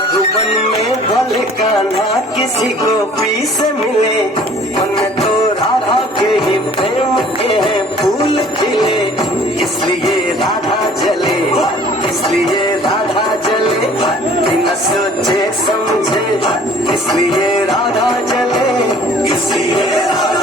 मधुबन में भले कान्हा किसी गोपी से मिले, मन तो राधा के ही प्रेम के हैं फूल खिले। इसलिए राधा जले, इसलिए राधा जले, बिना सोचे समझे, इसलिए राधा जले, इसलिए राधा